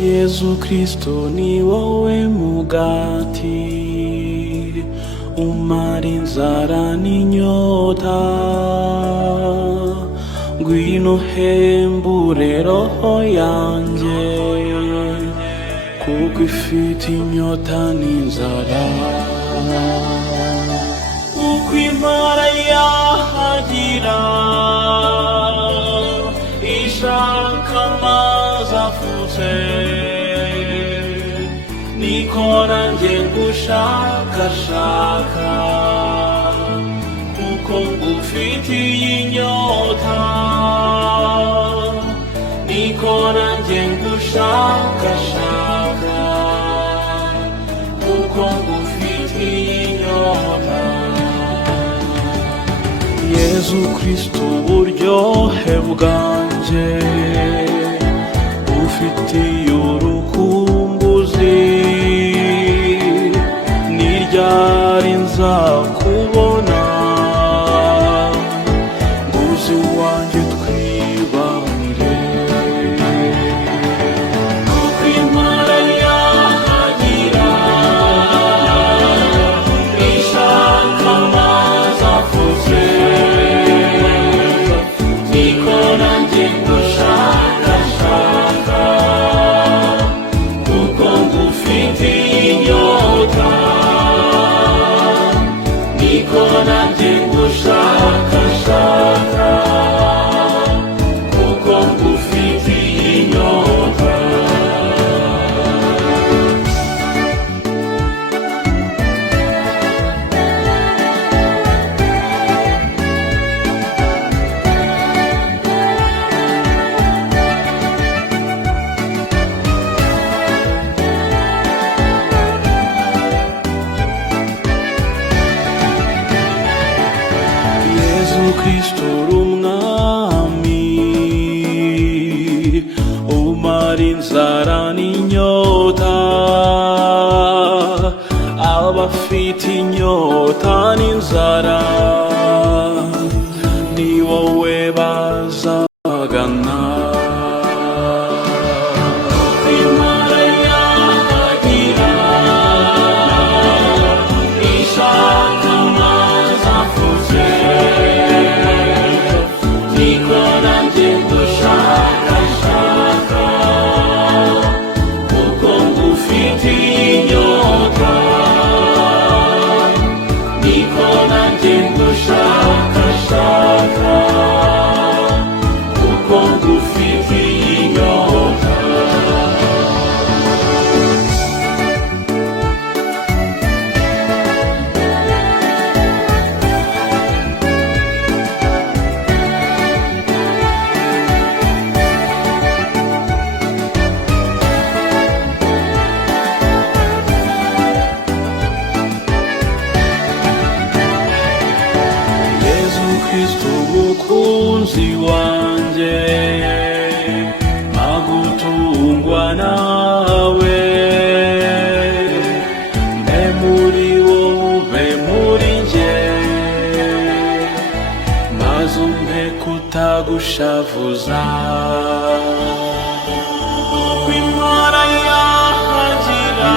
Yesu Kristo ni wowe mugati umara inzara n'inyota, ngwino hembure roho yanjye kuko ifite inyota n'inzara. Uko impara yahagira ishaka amazi afutse, niko nanjye ngushakashaka kuko ngufitiye inyota, niko nanjye ngushakashaka kuko ngufitiye inyota. Yesu Kristo uburyohe bwanjye ufitiye urukumbuzi, ni ryari nzakubona muzi wanjye twibanire. Kuko impara yahagira ishaka amazi afutse, niko nanjye ngushakashaka kuko ngufitiye inyota, niko nanjye ngushakashaka kuko ngufitiye inyota. Yesu Kristo umwami umara inzara n'inyota, abafite inyota n'inzara ni wowe bazagana. Impara yahagira ishaka amazi afutse, niko nanjye ngushakashaka kuko ngufitiye inyota, niko nanjye ngushakashaka kuko ngufitiye inyota. Yesu Kristo umukunzi wanjye, magutungwa nawe, mbe muri wowe ube muri njye, maze umpe kutagushavuza. Impara yahagira